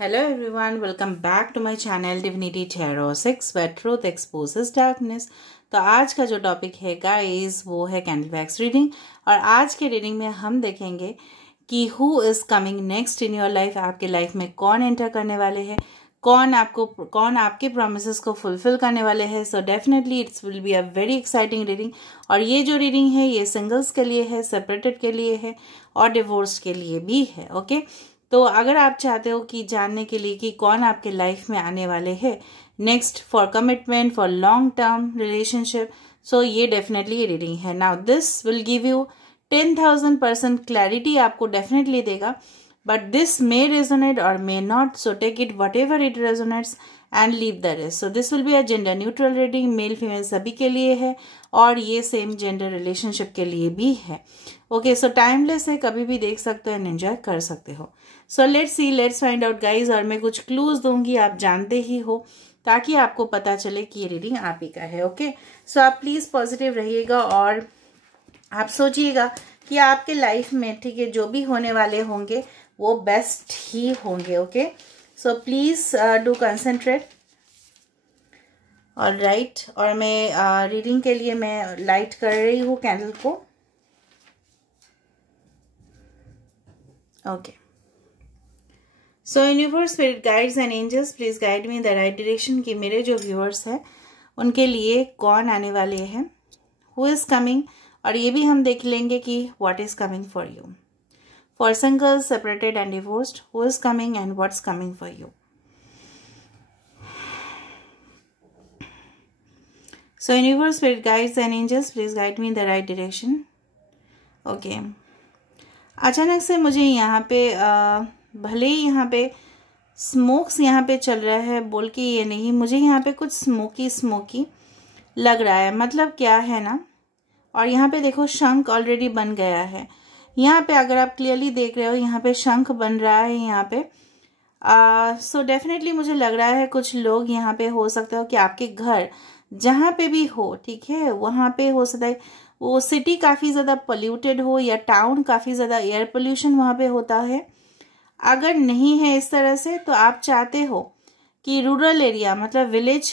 Hello everyone, welcome back to my channel Divinity Tarot 6 where truth exposes darkness। तो आज का जो topic है गाइस वो है कैंडल वैक्स रीडिंग। और आज के रीडिंग में हम देखेंगे कि who is coming next in your life. आपके लाइफ में कौन एंटर करने वाले हैं, कौन आपके प्रोमिसेस को फुलफिल करने वाले हैं। So definitely it's will be a very exciting reading. और ये जो रीडिंग है ये सिंगल्स के लिए है, सेपरेटेड के लिए है और डिवोर्स के लिए भी है। ओके, तो अगर आप चाहते हो कि जानने के लिए कि कौन आपके लाइफ में आने वाले हैं next for commitment, for long term relationship, so ये डेफिनेटली ये रीडिंग है। Now this will give you 10,000% clarity, आपको डेफिनेटली देगा, बट दिस मे रेजोनेट और may not, so take it whatever it resonates and leave the rest. So this will be a gender neutral reading, male female सभी के लिए है और ये same gender relationship के लिए भी है। ओके, सो टाइमलेस है, कभी भी देख सकते हो एंड एंजॉय कर सकते हो। So let's find out guys. और मैं कुछ क्लूज दूंगी, आप जानते ही हो, ताकि आपको पता चले कि ये रीडिंग आप ही का है। ओके, सो आप प्लीज पॉजिटिव रहिएगा और आप सोचिएगा कि आपके लाइफ में, ठीक है, जो भी होने वाले होंगे वो बेस्ट ही होंगे। Okay, so please do concentrate. All right, और मैं रीडिंग के लिए मैं लाइट कर रही हूँ कैंडल को। Okay, so universe, spirit guides and angels, please guide me the right direction कि मेरे जो व्यूअर्स हैं उनके लिए कौन आने वाले हैं, हु इज कमिंग। और ये भी हम देख लेंगे कि what is coming for you. For singles, separated and divorced, who is coming and what's coming for you. So universe, spirit guides and angels, please guide me the right direction. Okay, अचानक से मुझे यहाँ पे भले ही यहाँ पे smokes यहाँ पे चल रहा है बोल के ये नहीं, मुझे यहाँ पे कुछ स्मोकी लग रहा है। मतलब क्या है ना, और यहाँ पे देखो शंख ऑलरेडी बन गया है। यहाँ पे अगर आप क्लियरली देख रहे हो यहाँ पे शंख बन रहा है यहाँ पे। सो डेफिनेटली मुझे लग रहा है कुछ लोग यहाँ पे हो सकता हो कि आपके घर जहाँ पे भी हो, ठीक है, वहाँ पे हो सकता है वो सिटी काफ़ी ज़्यादा पोल्यूटेड हो या टाउन काफ़ी ज़्यादा एयर पोल्यूशन वहाँ पे होता है। अगर नहीं है इस तरह से तो आप चाहते हो कि रूरल एरिया मतलब विलेज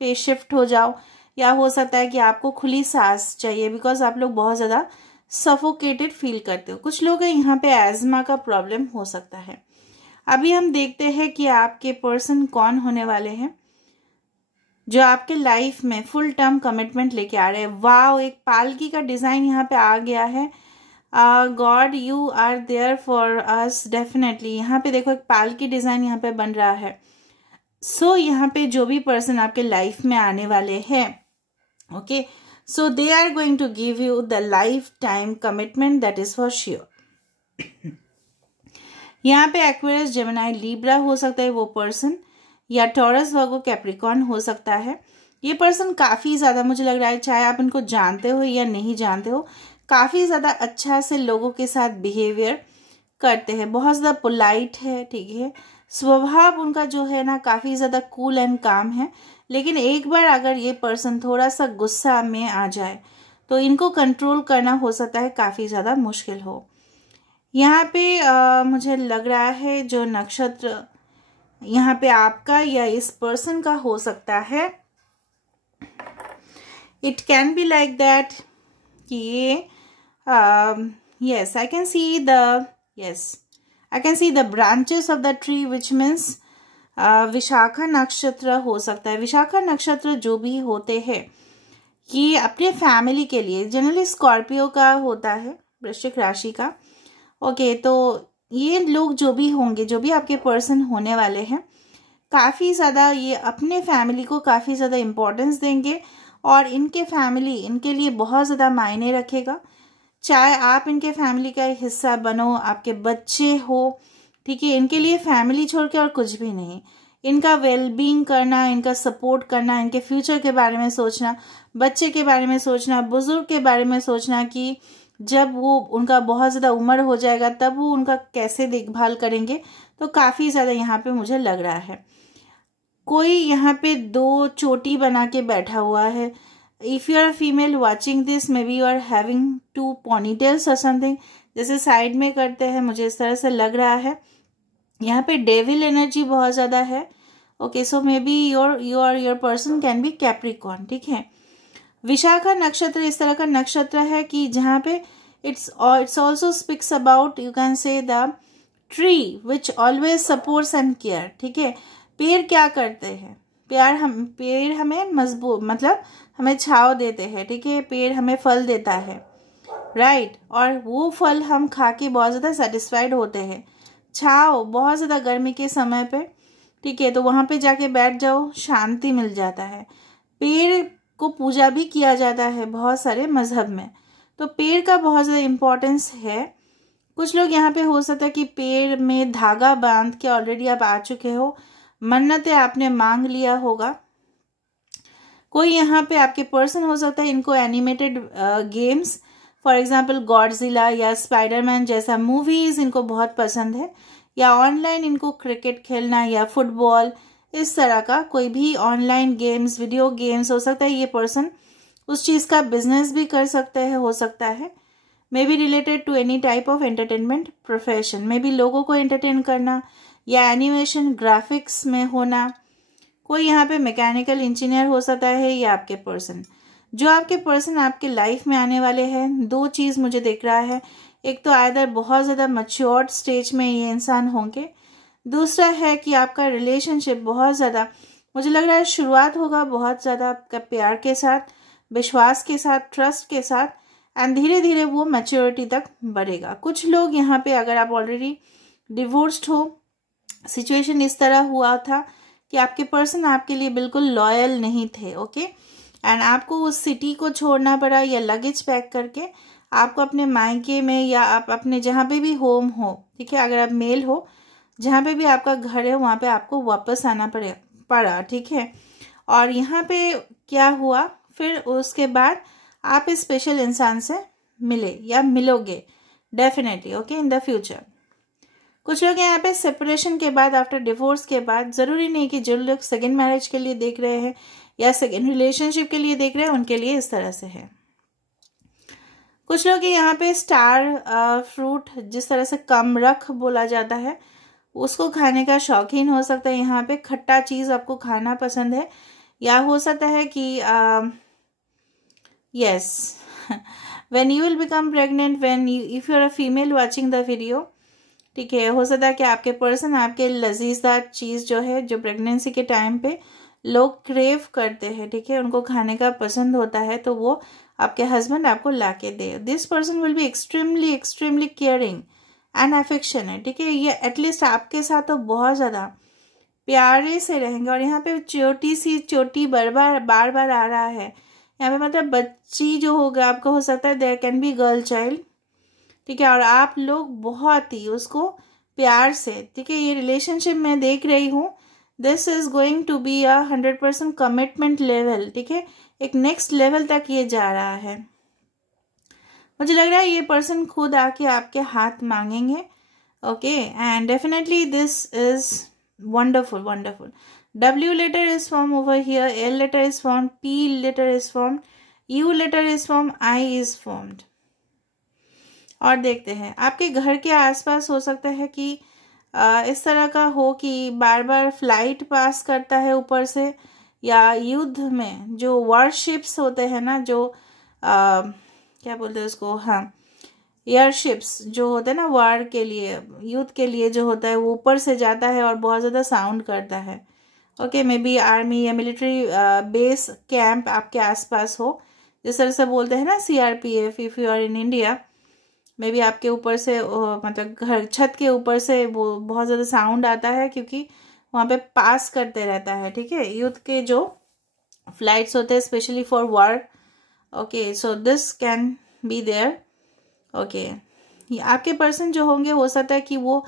पे शिफ्ट हो जाओ, या हो सकता है कि आपको खुली सांस चाहिए बिकॉज आप लोग बहुत ज़्यादा सफोकेटेड फील करते हो। कुछ लोग यहाँ पे एजमा का प्रॉब्लम हो सकता है। अभी हम देखते हैं कि आपके पर्सन कौन होने वाले हैं जो आपके लाइफ में फुल टर्म कमिटमेंट लेके आ रहे हैं। वाओ, एक पालकी का डिज़ाइन यहाँ पे आ गया है। God you are there for us definitely. यहाँ पे देखो एक पालकी डिज़ाइन यहाँ पे बन रहा है। सो यहाँ पे जो भी पर्सन आपके लाइफ में आने वाले हैं, okay, so they are going to give you the lifetime commitment, that is for sure. यहाँ पे एक्वेरियस, जेमिनी, लिब्रा हो सकता है वो पर्सन, या टॉरस, वर्गो, कैप्रिकॉर्न हो सकता है। ये पर्सन काफ़ी ज़्यादा मुझे लग रहा है, चाहे आप इनको जानते हो या नहीं जानते हो, काफ़ी ज़्यादा अच्छा से लोगों के साथ बिहेवियर करते हैं, बहुत ज़्यादा पोलाइट है, ठीक है। स्वभाव उनका जो है ना काफ़ी ज़्यादा कूल एंड काम है। लेकिन एक बार अगर ये पर्सन थोड़ा सा गुस्सा में आ जाए तो इनको कंट्रोल करना हो सकता है काफ़ी ज़्यादा मुश्किल हो। यहाँ पे मुझे लग रहा है जो नक्षत्र यहाँ पे आपका या इस पर्सन का हो सकता है, it can be like that कि ये yes, I can see the branches of the tree, which means Vishakha नक्षत्र हो सकता है। विशाखा नक्षत्र जो भी होते हैं ये अपने फैमिली के लिए, जनरली स्कॉर्पियो का होता है, वृश्चिक राशि का। ओके, तो ये लोग जो भी होंगे, जो भी आपके पर्सन होने वाले हैं, काफ़ी ज़्यादा ये अपने फैमिली को काफ़ी ज़्यादा इम्पोर्टेंस देंगे और इनके फैमिली इनके लिए बहुत ज़्यादा मायने रखेगा। चाहे आप इनके फैमिली का एक हिस्सा बनो, आपके बच्चे हो, ठीक है, इनके लिए फैमिली छोड़ के और कुछ भी नहीं। इनका वेलबींग करना, इनका सपोर्ट करना, इनके फ्यूचर के बारे में सोचना, बच्चे के बारे में सोचना, बुजुर्ग के बारे में सोचना कि जब वो उनका बहुत ज़्यादा उम्र हो जाएगा तब वो उनका कैसे देखभाल करेंगे। तो काफ़ी ज़्यादा यहाँ पे मुझे लग रहा है कोई यहाँ पे दो चोटी बना के बैठा हुआ है। If you are female watching this, may be you are having 2 ponytails और समथिंग, जैसे साइड में करते हैं, मुझे इस तरह से लग रहा है। यहाँ पे डेविल एनर्जी बहुत ज़्यादा है। Okay, so may be your person can be Capricorn, ठीक है। विशाखा नक्षत्र इस तरह का नक्षत्र है कि जहाँ पे it's also speaks about, you can say, the tree which always supports and care, ठीक है। पेड़ क्या करते हैं, पेड़ हमें मजबूत, मतलब हमें छांव देते हैं, ठीक है। पेड़ हमें फल देता है, राइट, और वो फल हम खा के बहुत ज़्यादा सेटिस्फाइड होते हैं। छांव बहुत ज़्यादा गर्मी के समय पे, ठीक है, तो वहाँ पे जाके बैठ जाओ, शांति मिल जाता है। पेड़ को पूजा भी किया जाता है बहुत सारे मजहब में, तो पेड़ का बहुत ज़्यादा इम्पोर्टेंस है। कुछ लोग यहाँ पे हो सकता है कि पेड़ में धागा बांध के ऑलरेडी आप आ चुके हो, मन्नतें आपने मांग लिया होगा। कोई यहाँ पे आपके पर्सन हो सकता है, इनको animated games, for example Godzilla या स्पाइडरमैन जैसा मूवीज इनको बहुत पसंद है, या ऑनलाइन इनको क्रिकेट खेलना या फुटबॉल, इस तरह का कोई भी ऑनलाइन गेम्स, वीडियो गेम्स हो सकता है। ये पर्सन उस चीज़ का बिजनेस भी कर सकते हैं, हो सकता है। Maybe related to any type of entertainment profession, maybe लोगों को एंटरटेन करना या एनिमेशन ग्राफिक्स में होना। कोई यहाँ पे मैकेनिकल इंजीनियर हो सकता है, या आपके पर्सन, जो आपके पर्सन आपके लाइफ में आने वाले हैं। दो चीज़ मुझे दिख रहा है, एक तो आइदर बहुत ज़्यादा मैच्योर्ड स्टेज में ये इंसान होंगे, दूसरा है कि आपका रिलेशनशिप बहुत ज़्यादा, मुझे लग रहा है शुरुआत होगा बहुत ज़्यादा आपका प्यार के साथ, विश्वास के साथ, ट्रस्ट के साथ, एंड धीरे धीरे वो मैच्योरिटी तक बढ़ेगा। कुछ लोग यहाँ पे, अगर आप ऑलरेडी डिवोर्स्ड हो, सिचुएशन इस तरह हुआ था कि आपके पर्सन आपके लिए बिल्कुल लॉयल नहीं थे, ओके, एंड आपको उस सिटी को छोड़ना पड़ा, या लगेज पैक करके आपको अपने मायके में, या आप अपने जहाँ पे भी होम हो, ठीक है, अगर आप मेल हो, जहाँ पे भी आपका घर है वहाँ पे आपको वापस आना पड़ा, ठीक है। और यहाँ पे क्या हुआ, फिर उसके बाद आप इस स्पेशल इंसान से मिले या मिलोगे definitely, okay, in the future. कुछ लोग यहाँ पे सेपरेशन के बाद, आफ्टर डिवोर्स के बाद, ज़रूरी नहीं कि जो लोग सेकेंड मैरिज के लिए देख रहे हैं या सेकेंड रिलेशनशिप के लिए देख रहे हैं, उनके लिए इस तरह से है। कुछ लोग यहाँ पे स्टार फ्रूट, जिस तरह से कमरख बोला जाता है, उसको खाने का शौकीन हो सकता है। यहाँ पे खट्टा चीज़ आपको खाना पसंद है, या हो सकता है कि yes when you will become pregnant, when if you are a female watching the video, ठीक है, हो सकता है कि आपके पर्सन आपके लजीजदार चीज़ जो है, जो प्रेगनेंसी के टाइम पे लोग क्रेव करते हैं, ठीक है, उनको खाने का पसंद होता है, तो वो आपके हस्बैंड आपको ला के दे। This person will be extremely extremely caring and affection है, ठीक है। ये एटलीस्ट आपके साथ तो बहुत ज़्यादा प्यारे से रहेंगे। और यहाँ पे छोटी सी चोटी बार बार आ रहा है, यहाँ पे मतलब बच्ची जो होगा आपको, हो सकता है there can be girl child, ठीक है, और आप लोग बहुत ही उसको प्यार से, ठीक है, ये रिलेशनशिप मैं देख रही हूँ, this is going to be 100% commitment level, ठीक है, एक नेक्स्ट लेवल तक ये जा रहा है। मुझे लग रहा है ये पर्सन खुद आके आपके हाथ मांगेंगे, okay, and definitely this is wonderful wonderful. W letter is formed over here, L letter is formed, P letter is formed, U letter is formed, I is formed। और देखते हैं आपके घर के आसपास हो सकता है कि इस तरह का हो कि बार बार फ्लाइट पास करता है ऊपर से, या युद्ध में जो वॉरशिप्स होते हैं ना, जो क्या बोलते हैं उसको, हाँ, एयरशिप्स जो होते हैं ना वार के लिए, युद्ध के लिए जो होता है, वो ऊपर से जाता है और बहुत ज़्यादा साउंड करता है, ओके, मे बी आर्मी या मिलिट्री बेस कैंप आपके आसपास हो, जिस तरह से बोलते हैं ना CRPF, if you are in India, maybe आपके ऊपर से मतलब घर छत के ऊपर से वो बहुत ज़्यादा साउंड आता है, क्योंकि वहाँ पे पास करते रहता है, ठीक है, युद्ध के जो फ्लाइट्स होते हैं specially for war, okay, so this can be there, okay. आपके पर्सन जो होंगे, हो सकता है कि वो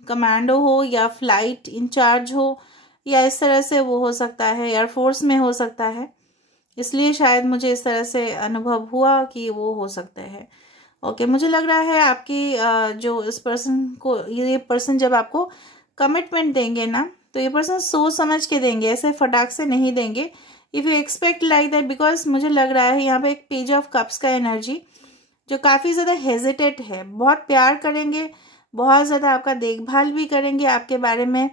कमांडो हो या फ्लाइट इंचार्ज हो, या इस तरह से वो हो सकता है एयरफोर्स में हो सकता है, इसलिए शायद मुझे इस तरह से अनुभव हुआ कि वो हो सकता है, ओके। मुझे लग रहा है आपकी जो इस पर्सन को, ये पर्सन जब आपको कमिटमेंट देंगे ना, तो ये पर्सन सोच समझ के देंगे, ऐसे फटाक से नहीं देंगे, if you expect like that, because मुझे लग रहा है यहाँ पे एक पेज ऑफ कप्स का एनर्जी जो काफ़ी ज़्यादा हेजिटेट है, बहुत प्यार करेंगे, बहुत ज़्यादा आपका देखभाल भी करेंगे, आपके बारे में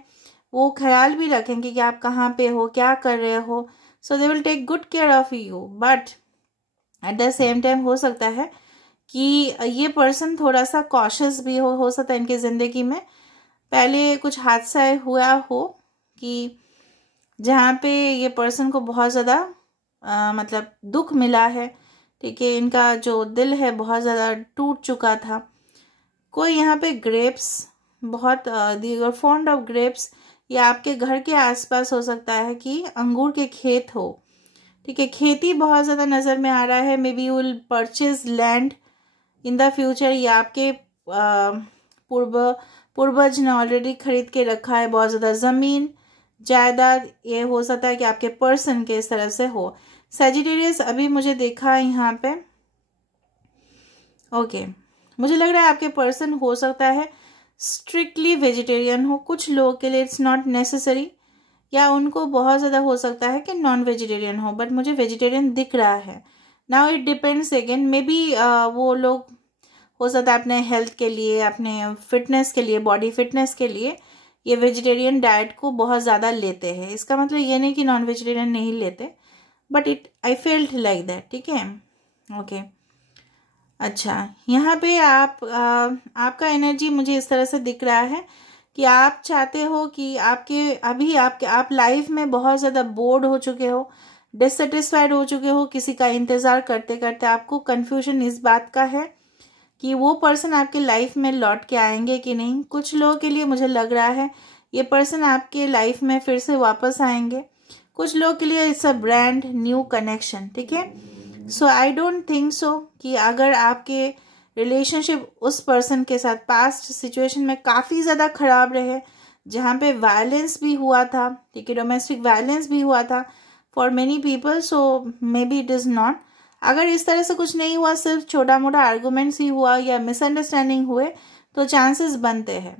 वो ख्याल भी रखेंगे कि आप कहाँ पे हो, क्या कर रहे हो. So they will take good care of you. But at the same time हो सकता है कि ये पर्सन थोड़ा सा कॉशियस भी हो सकता है इनकी ज़िंदगी में. पहले कुछ हादसा हुआ हो कि जहाँ पे ये पर्सन को बहुत ज़्यादा मतलब दुख मिला है. ठीक है, इनका जो दिल है बहुत ज़्यादा टूट चुका था. कोई यहाँ पे ग्रेप्स बहुत दी फॉन्ड ऑफ ग्रेप्स, या आपके घर के आसपास हो सकता है कि अंगूर के खेत हो. ठीक है, खेती बहुत ज़्यादा नज़र में आ रहा है. May be you will purchase land in the future, या आपके पूर्वज ने ऑलरेडी खरीद के रखा है बहुत ज़्यादा ज़मीन जायदाद. ये हो सकता है कि आपके पर्सन के इस तरह से हो. सैजिटेरियस अभी मुझे देखा है यहाँ पे. ओके, मुझे लग रहा है आपके पर्सन हो सकता है स्ट्रिक्टली वेजिटेरियन हो. कुछ लोगों के लिए इट्स नॉट नेसेसरी, या उनको बहुत ज़्यादा हो सकता है कि नॉन वेजिटेरियन हो, बट मुझे वेजिटेरियन दिख रहा है. Now it depends again, may be वो लोग हो सकता है अपने हेल्थ के लिए, अपने फिटनेस के लिए, बॉडी फिटनेस के लिए ये वेजिटेरियन डाइट को बहुत ज़्यादा लेते हैं. इसका मतलब ये नहीं कि नॉन वेजिटेरियन नहीं लेते, but I felt like that. ठीक है, ओके. अच्छा, यहाँ पे आपका एनर्जी मुझे इस तरह से दिख रहा है कि आप चाहते हो कि आप लाइफ में बहुत ज़्यादा बोर्ड हो चुके हो, डिससेटिस्फाइड हो चुके हो. किसी का इंतज़ार करते करते आपको कन्फ्यूजन इस बात का है कि वो पर्सन आपके लाइफ में लौट के आएंगे कि नहीं. कुछ लोगों के लिए मुझे लग रहा है ये पर्सन आपके लाइफ में फिर से वापस आएंगे. कुछ लोगों के लिए it's a brand new connection. ठीक है, सो आई डोंट थिंक सो कि अगर आपके रिलेशनशिप उस पर्सन के साथ पास्ट सिचुएशन में काफ़ी ज़्यादा ख़राब रहे, जहाँ पे वायलेंस भी हुआ था. ठीक है, डोमेस्टिक वायलेंस भी हुआ था for many people. So may be it is not. अगर इस तरह से कुछ नहीं हुआ, सिर्फ छोटा मोटा आर्गूमेंट्स ही हुआ या मिसअंडरस्टैंडिंग हुए, तो चांसेस बनते हैं.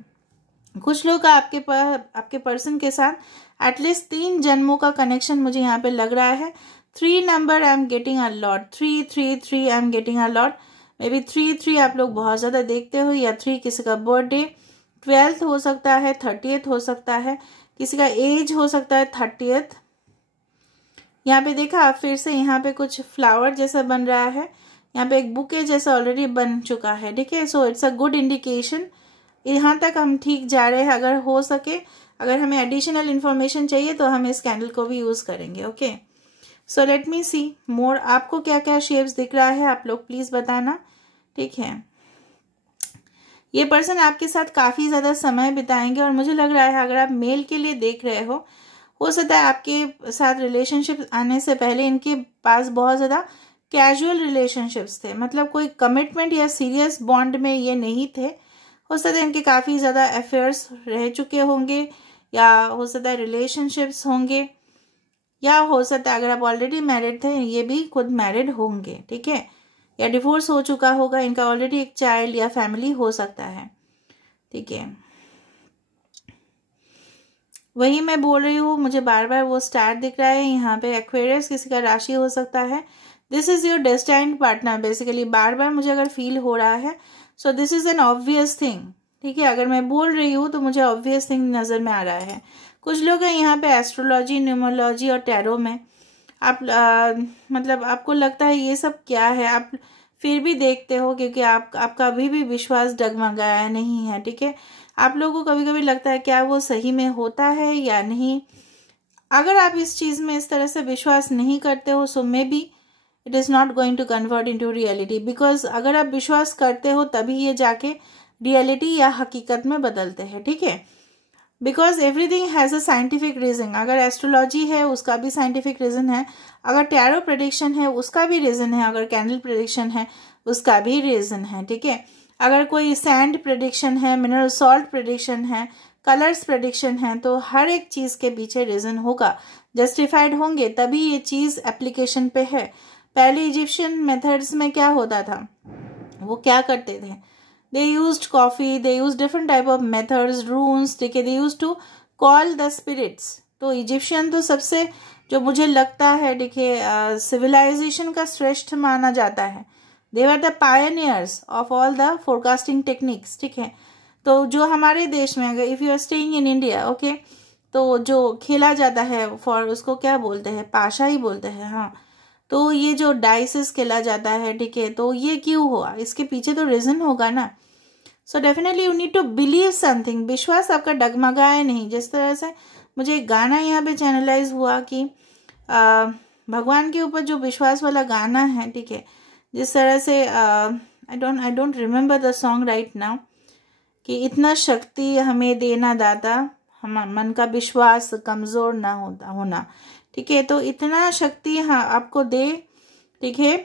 कुछ लोग का आपके पर्सन के साथ एटलीस्ट 3 जन्मों का कनेक्शन मुझे यहाँ पे लग रहा है. 3 number I am getting a lot. 3 I am getting a lot. May be 3 आप लोग बहुत ज़्यादा देखते हो, या 3 किसी का बर्थडे 12th हो सकता है, 30th हो सकता है, किसी का एज हो सकता है 30th. यहाँ पे देखा आप फिर से यहाँ पे कुछ फ्लावर जैसा बन रहा है. यहाँ पे एक बुके जैसा ऑलरेडी बन चुका है. ठीक है, so it's a good indication. यहाँ तक हम ठीक जा रहे हैं. अगर हो सके, अगर हमें एडिशनल इन्फॉर्मेशन चाहिए तो हम इस कैंडल को भी यूज़ करेंगे. ओके, सो लेट मी सी मोर. आपको क्या क्या शेप्स दिख रहा है आप लोग प्लीज़ बताना. ठीक है, ये पर्सन आपके साथ काफ़ी ज़्यादा समय बिताएंगे, और मुझे लग रहा है अगर आप मेल के लिए देख रहे हो सकता है आपके साथ रिलेशनशिप आने से पहले इनके पास बहुत ज़्यादा कैजुअल रिलेशनशिप्स थे. मतलब कोई कमिटमेंट या सीरियस बॉन्ड में ये नहीं थे. हो सकता है इनके काफ़ी ज़्यादा अफेयर्स रह चुके होंगे, या हो सकता है रिलेशनशिप्स होंगे, या हो सकता है अगर आप ऑलरेडी मैरिड थे ये भी खुद मैरिड होंगे. ठीक है, या डिवोर्स हो चुका होगा, इनका ऑलरेडी एक चाइल्ड या फैमिली हो सकता है. ठीक है, वही मैं बोल रही हूँ, मुझे बार बार वो स्टार दिख रहा है. यहाँ पे एक्वेरियस किसी का राशि हो सकता है. This is your destined partner basically. बार बार मुझे अगर फील हो रहा है, so this is an obvious thing. ठीक है, अगर मैं बोल रही हूँ तो मुझे ऑब्वियस थिंग नज़र में आ रहा है. कुछ लोग हैं यहाँ पे एस्ट्रोलॉजी, न्यूमरोलॉजी और टैरो में आप मतलब आपको लगता है ये सब क्या है, आप फिर भी देखते हो, क्योंकि आपका अभी भी विश्वास डगमगाया नहीं है. ठीक है, आप लोगों को कभी कभी लगता है क्या वो सही में होता है या नहीं. अगर आप इस चीज़ में इस तरह से विश्वास नहीं करते हो, so may be it is not going to convert into reality. Because अगर आप विश्वास करते हो तभी ये जाके रियलिटी या हकीकत में बदलते हैं. ठीक है, because everything has a scientific reason. अगर एस्ट्रोलॉजी है उसका भी साइंटिफिक रीज़न है, अगर टैरो प्रेडिक्शन है उसका भी रीज़न है, अगर कैंडल प्रेडिक्शन है उसका भी रीज़न है. ठीक है, अगर कोई सैंड प्रेडिक्शन है, मिनरल सॉल्ट प्रेडिक्शन है, कलर्स प्रेडिक्शन है, तो हर एक चीज़ के पीछे रीज़न होगा, जस्टिफाइड होंगे, तभी ये चीज़ एप्लीकेशन पे है. पहले इजिप्शियन मेथड्स में क्या होता था, वो क्या करते थे, they used coffee, they used different type of methods, runes. ठीक है, they used to call the spirits. तो इजिप्शियन तो सबसे जो मुझे लगता है देखिए सिविलाइजेशन का श्रेष्ठ माना जाता है. they were the pioneers of all the forecasting techniques. ठीक है, तो जो हमारे देश में, अगर if you are staying in India, okay, तो जो खेला जाता है फॉर, उसको क्या बोलते हैं, पाशा ही बोलते हैं, हाँ। तो ये जो डाइसेस खेला जाता है, ठीक है, तो ये क्यों हुआ, इसके पीछे तो रीज़न होगा ना। So definitely you need to believe something, विश्वास आपका डगमगाए नहीं। जिस तरह से मुझे एक गाना यहाँ पे चैनलाइज हुआ कि भगवान के ऊपर जो विश्वास वाला गाना है, ठीक है, जिस तरह से I don't remember the song right now, कि इतना शक्ति हमें देना दाता, हम मन का विश्वास कमज़ोर ना होना, ठीक है। तो इतना शक्ति हाँ आपको दे, ठीक है,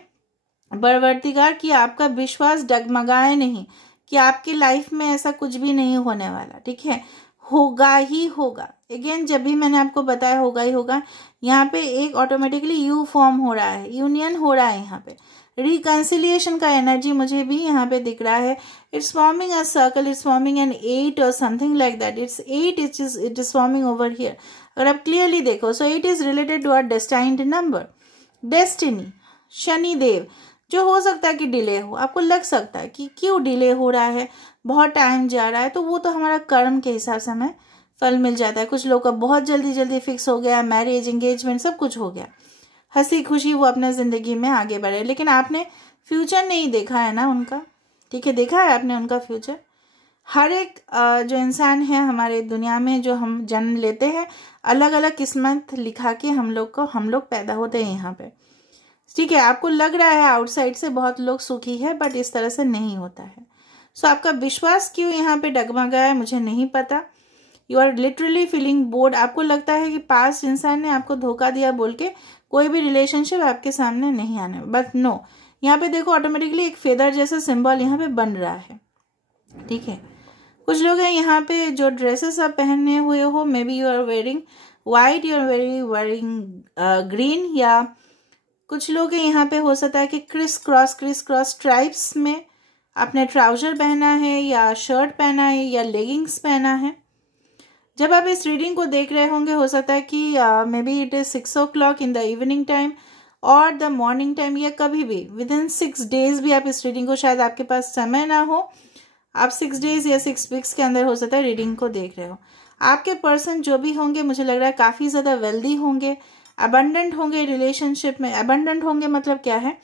परवरदिगार, कि आपका विश्वास डगमगाए नहीं, कि आपकी लाइफ में ऐसा कुछ भी नहीं होने वाला, ठीक है, होगा ही होगा। अगेन जब भी मैंने आपको बताया होगा ही होगा, यहाँ पे एक ऑटोमेटिकली यू फॉर्म हो रहा है, यूनियन हो रहा है, यहाँ पे रिकंसिलिएशन का एनर्जी मुझे भी यहाँ पे दिख रहा है। It's forming a circle, it's forming an 8 और something like that, it's 8, it is forming over here. अगर आप क्लियरली देखो, so 8 is related to our destined number, destiny, Shanidev. जो हो सकता है कि डिले हो, आपको लग सकता है कि क्यों डिले हो रहा है, बहुत टाइम जा रहा है, तो वो तो हमारा कर्म के हिसाब से हमें फल मिल जाता है। कुछ लोग का बहुत जल्दी जल्दी फिक्स हो गया, मैरिज, एंगेजमेंट, सब कुछ हो गया, हंसी खुशी वो अपने ज़िंदगी में आगे बढ़े, लेकिन आपने फ्यूचर नहीं देखा है ना उनका, ठीक है, देखा है आपने उनका फ्यूचर। हर एक जो इंसान है हमारे दुनिया में, जो हम जन्म लेते हैं, अलग अलग किस्मत लिखा के हम लोग पैदा होते हैं यहाँ पे, ठीक है। आपको लग रहा है आउटसाइड से बहुत लोग सुखी है, बट इस तरह से नहीं होता है। सो आपका विश्वास क्यों यहाँ पे डगमगाया है मुझे नहीं पता। You are literally feeling bored, आपको लगता है कि पास्ट इंसान ने आपको धोखा दिया बोल के कोई भी रिलेशनशिप आपके सामने नहीं आने, बट नो, यहाँ पे देखो ऑटोमेटिकली एक फेदर जैसा सिंबल यहाँ पे बन रहा है, ठीक है। कुछ लोग हैं यहाँ पे जो ड्रेसेस आप पहने हुए हो, may be you are wearing white, you are wearing green, या कुछ लोग हैं यहाँ पे हो सकता है कि क्रिस क्रॉस स्ट्राइप्स में आपने ट्राउजर पहना है, या शर्ट पहना है, या लेगिंग्स पहना है। जब आप इस रीडिंग को देख रहे होंगे, हो सकता है कि मे be it is 6 o'clock in the evening time और द मॉर्निंग टाइम, या कभी भी विद इन 6 days भी आप इस रीडिंग को, शायद आपके पास समय ना हो, आप 6 days या 6 weeks के अंदर हो सकता है रीडिंग को देख रहे हो। आपके पर्सन जो भी होंगे, मुझे लग रहा है काफ़ी ज़्यादा वेल्दी होंगे, अबंडेंट होंगे रिलेशनशिप में। अबंडेंट होंगे मतलब क्या है,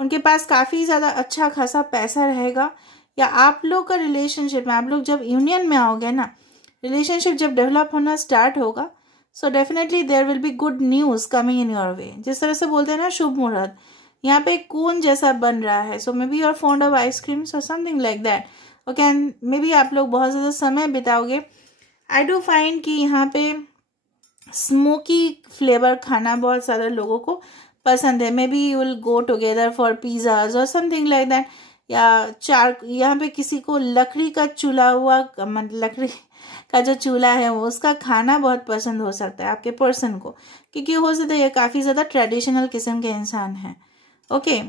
उनके पास काफ़ी ज़्यादा अच्छा खासा पैसा रहेगा, या आप लोग का रिलेशनशिप में, आप लोग जब यूनियन में आओगे ना, रिलेशनशिप जब डेवलप होना स्टार्ट होगा, so definitely there will be good news coming in your way. जिस तरह से बोलते हैं ना शुभ मुहूर्त, यहाँ पे कोन जैसा बन रहा है। So may B you are fond of icecreams और something like that, okay, and may be आप लोग बहुत ज़्यादा समय बिताओगे। आई डू फाइंड कि यहाँ पे स्मोकी फ्लेवर खाना बहुत ज़्यादा लोगों को पसंद है। May be you will go together for pizzas और समथिंग लाइक दैट, या यहाँ पे किसी को लकड़ी का चूल्हा हुआ, लकड़ी का जो चूल्हा है वो, उसका खाना बहुत पसंद हो सकता है आपके पर्सन को, क्योंकि हो सकता है ये काफ़ी ज़्यादा ट्रेडिशनल किस्म के इंसान हैं, ओके।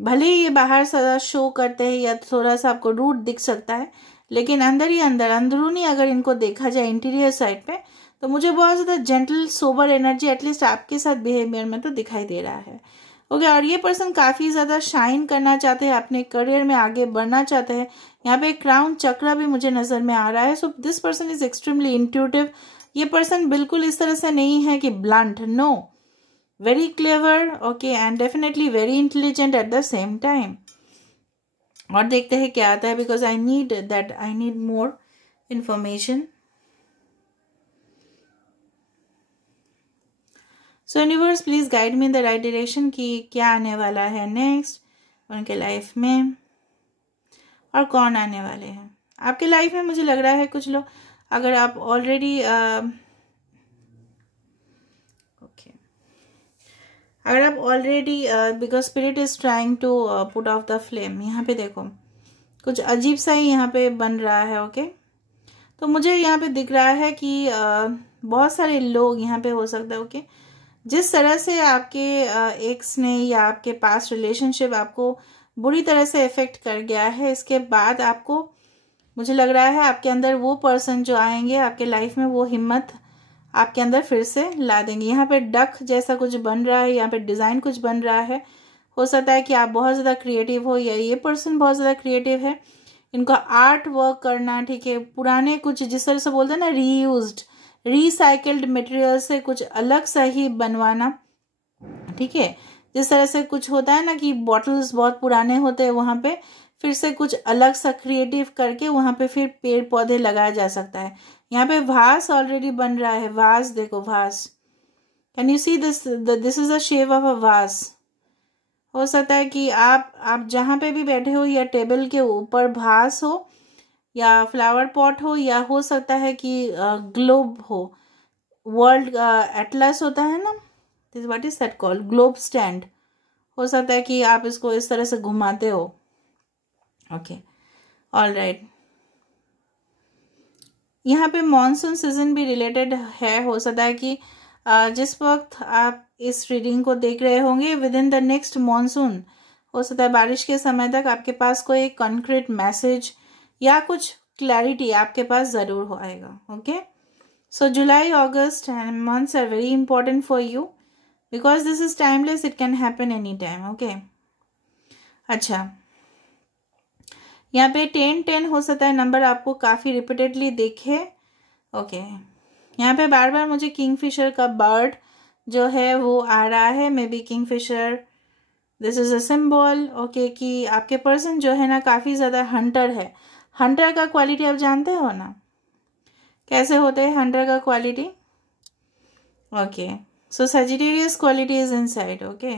भले ही ये बाहर ज़्यादा शो करते हैं या थोड़ा सा आपको रूड दिख सकता है, लेकिन अंदर ही अंदर, अंदरूनी अगर इनको देखा जाए इंटीरियर साइड पे, तो मुझे बहुत ज़्यादा जेंटल सोबर एनर्जी एटलीस्ट आपके साथ बिहेवियर में तो दिखाई दे रहा है, ओके। और ये पर्सन काफ़ी ज़्यादा शाइन करना चाहते हैं, अपने करियर में आगे बढ़ना चाहते हैं। यहाँ पे क्राउन चक्रा भी मुझे नज़र में आ रहा है। So this person is extremely intuitive. ये पर्सन बिल्कुल इस तरह से नहीं है कि blunt, no, very clever, okay, and definitely very intelligent at the same time. और देखते हैं क्या आता है, because I need more information. So universe please guide me in the right direction कि क्या आने वाला है नेक्स्ट उनके लाइफ में, और कौन आने वाले हैं आपके लाइफ में। मुझे लग रहा है कुछ लोग, अगर आप ऑलरेडी अगर आप already, because spirit is trying to put off the flame, यहाँ पे देखो कुछ अजीब सा ही यहाँ पे बन रहा है, ओके। तो मुझे यहाँ पे दिख रहा है कि बहुत सारे लोग यहाँ पे हो सकता है, ओके। जिस तरह से आपके एक्स ने या आपके पास रिलेशनशिप आपको बुरी तरह से इफेक्ट कर गया है, इसके बाद आपको, मुझे लग रहा है आपके अंदर वो पर्सन जो आएंगे आपके लाइफ में, वो हिम्मत आपके अंदर फिर से ला देंगे। यहाँ पे डक जैसा कुछ बन रहा है, यहाँ पे डिज़ाइन कुछ बन रहा है। हो सकता है कि आप बहुत ज़्यादा क्रिएटिव हो, या ये पर्सन बहुत ज़्यादा क्रिएटिव है। इनका आर्ट वर्क करना, ठीक है, पुराने कुछ जिस तरह से बोलते हैं ना रीयूज्ड रिसाइकल्ड मटेरियल से कुछ अलग सा ही बनवाना, ठीक है। जिस तरह से कुछ होता है ना कि बॉटल्स बहुत पुराने होते हैं, वहाँ पे फिर से कुछ अलग सा क्रिएटिव करके वहाँ पे फिर पेड़ पौधे लगाया जा सकता है। यहाँ पे वास ऑलरेडी बन रहा है, वास देखो, वास, can you see this, this is the shape of a वास। हो सकता है कि आप जहाँ पे भी बैठे हो या टेबल के ऊपर वास हो या फ्लावर पॉट हो, या हो सकता है कि ग्लोब हो, वर्ल्ड एटलस होता है ना, this what is that called, globe stand. हो सकता है कि आप इसको इस तरह से घुमाते हो। Okay, all right. यहाँ पे मॉनसून सीजन भी रिलेटेड है। हो सकता है कि जिस वक्त आप इस रीडिंग को देख रहे होंगे with in the next monsoon, हो सकता है बारिश के समय तक आपके पास कोई कॉन्क्रीट मैसेज या कुछ क्लैरिटी आपके पास ज़रूर आएगा। Okay, so July August and months are very important for you because this is timeless, it can happen any time. Okay, अच्छा, यहाँ पे 10-10 हो सकता है नंबर आपको काफ़ी रिपीटेडली दिखे। ओके, यहाँ पे बार बार मुझे किंगफिशर का बर्ड जो है वो आ रहा है, may be Kingfisher, this is a symbol. Okay, कि आपके पर्सन जो है ना काफ़ी ज़्यादा हंटर है। हंटर का क्वालिटी आप जानते हो ना, कैसे होते हैं हंटर का quality. Okay, so Sagittarius quality is inside. Okay,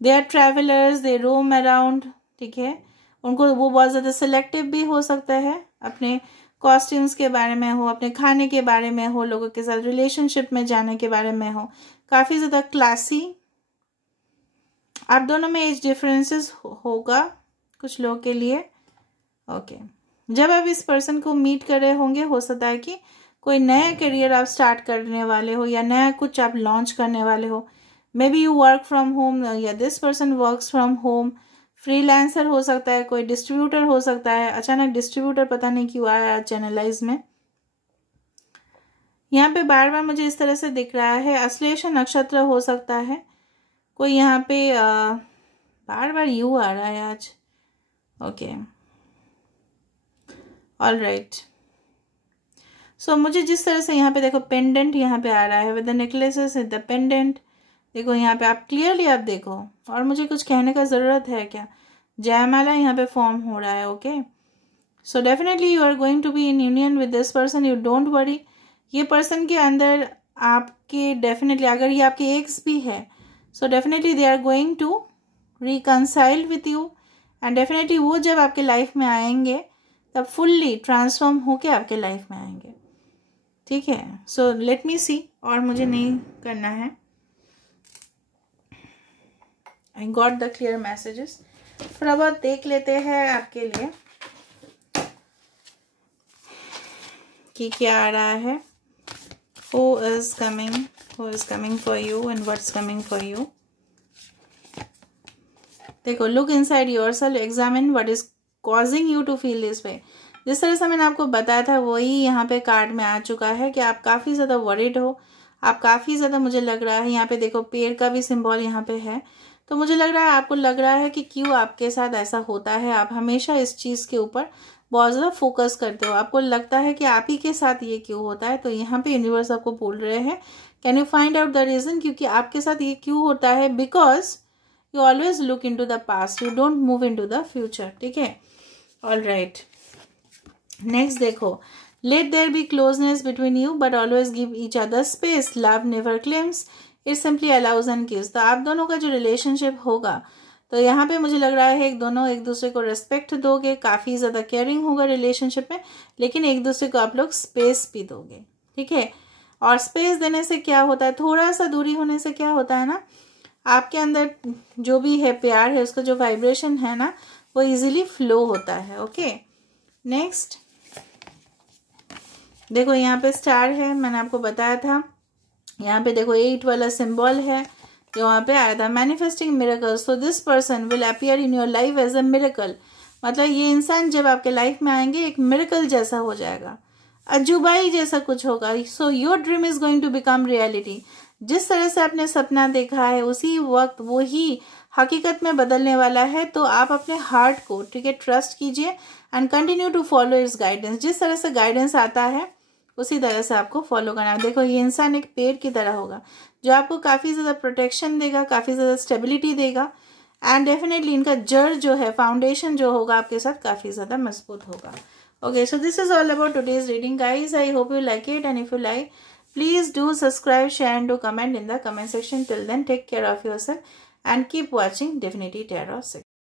they are travellers, they roam around, ठीक है। उनको वो बहुत ज़्यादा सिलेक्टिव भी हो सकता है, अपने कॉस्ट्यूम्स के बारे में हो, अपने खाने के बारे में हो, लोगों के साथ रिलेशनशिप में जाने के बारे में हो, काफ़ी ज़्यादा क्लासी। आप दोनों में एज डिफरेंसेस होगा कुछ लोगों के लिए। ओके, जब आप इस पर्सन को मीट कर रहे होंगे, हो सकता है कि कोई नया करियर आप स्टार्ट करने वाले हो या नया कुछ आप लॉन्च करने वाले हो। May be you work from home या this person works from home. Freelancer हो सकता है, कोई डिस्ट्रीब्यूटर हो सकता है। अचानक डिस्ट्रीब्यूटर पता नहीं क्यों आया चैनलाइज में। यहाँ पे बार बार मुझे इस तरह से दिख रहा है, अश्लेषा नक्षत्र हो सकता है कोई। यहाँ पे बार बार यू आ रहा है आज। Okay, all right. सो मुझे जिस तरह से यहाँ पे देखो पेंडेंट यहाँ पे आ रहा है with the necklaces with the pendant, देखो यहाँ पे आप क्लियरली आप देखो, और मुझे कुछ कहने का ज़रूरत है क्या, जयमाला यहाँ पे फॉर्म हो रहा है। Okay, so definitely you are going to be in union with this person, you don't worry. ये पर्सन के अंदर आपके डेफिनेटली, अगर ये आपके एक्स भी है, so definitely they are going to reconcile with you, and definitely वो जब आपके लाइफ में आएंगे तब फुल्ली ट्रांसफॉर्म होके आपके लाइफ में आएंगे, ठीक है। सो लेट मी सी, और मुझे नहीं करना है। I got the clear messages। थोड़ा बहुत देख लेते हैं आपके लिए कि क्या आ रहा है। Who is coming for you and what's coming for you। देखो, look inside yourself, examine what is causing you to feel this way। जिस तरह से मैंने आपको बताया था वही यहाँ पे कार्ड में आ चुका है कि आप काफ़ी ज़्यादा वरीड हो, आप काफ़ी ज़्यादा, मुझे लग रहा है यहाँ पे देखो पेड़ का भी सिंबल यहाँ पे है, तो मुझे लग रहा है आपको लग रहा है कि क्यों आपके साथ ऐसा होता है। आप हमेशा इस चीज़ के ऊपर बहुत ज़्यादा फोकस करते हो, आपको लगता है कि आप ही के साथ ये क्यों होता है। तो यहाँ पे यूनिवर्स आपको बोल रहे हैं, can you find out the reason, क्योंकि आपके साथ ये क्यों होता है, because you always look in to the past, you don't move in to the future, ठीक है। ऑल राइट, नेक्स्ट देखो, let there be closeness between you but always give each other space, love never claims, it simply allows and gives. तो आप दोनों का जो relationship होगा, तो यहाँ पे मुझे लग रहा है दोनों एक दूसरे को रिस्पेक्ट दोगे, काफ़ी ज़्यादा केयरिंग होगा रिलेशनशिप में, लेकिन एक दूसरे को आप लोग स्पेस भी दोगे, ठीक है। और स्पेस देने से क्या होता है, थोड़ा सा दूरी होने से क्या होता है ना, आपके अंदर जो भी है प्यार है, उसका जो वाइब्रेशन है ना, वो इजीली फ्लो होता है। ओके, नेक्स्ट देखो, यहाँ पे स्टार है, मैंने आपको बताया था। यहाँ पे देखो 8 वाला सिंबल है जो वहाँ पे आया था, manifesting miracles. So this person will appear in your life as a miracle, मतलब ये इंसान जब आपके लाइफ में आएंगे एक मिरेकल जैसा हो जाएगा, अजूबाई जैसा कुछ होगा। So your dream is going to become reality. जिस तरह से आपने सपना देखा है उसी वक्त वही हकीकत में बदलने वाला है। तो आप अपने हार्ट को, ठीक है, ट्रस्ट कीजिए and continue to follow its guidance. जिस तरह से गाइडेंस आता है उसी तरह से आपको फॉलो करना है। देखो, ये इंसान एक पेड़ की तरह होगा जो आपको काफ़ी ज़्यादा प्रोटेक्शन देगा, काफ़ी ज़्यादा स्टेबिलिटी देगा एंड डेफिनेटली इनका जड़ जो है, फाउंडेशन जो होगा आपके साथ काफ़ी ज़्यादा मजबूत होगा। Okay, so this is all about today's reading guys. I hope you like it and if you like, please do subscribe, share and do comment in the comment section. Till then, take care of yourself and keep watching Divinity Tarot 6.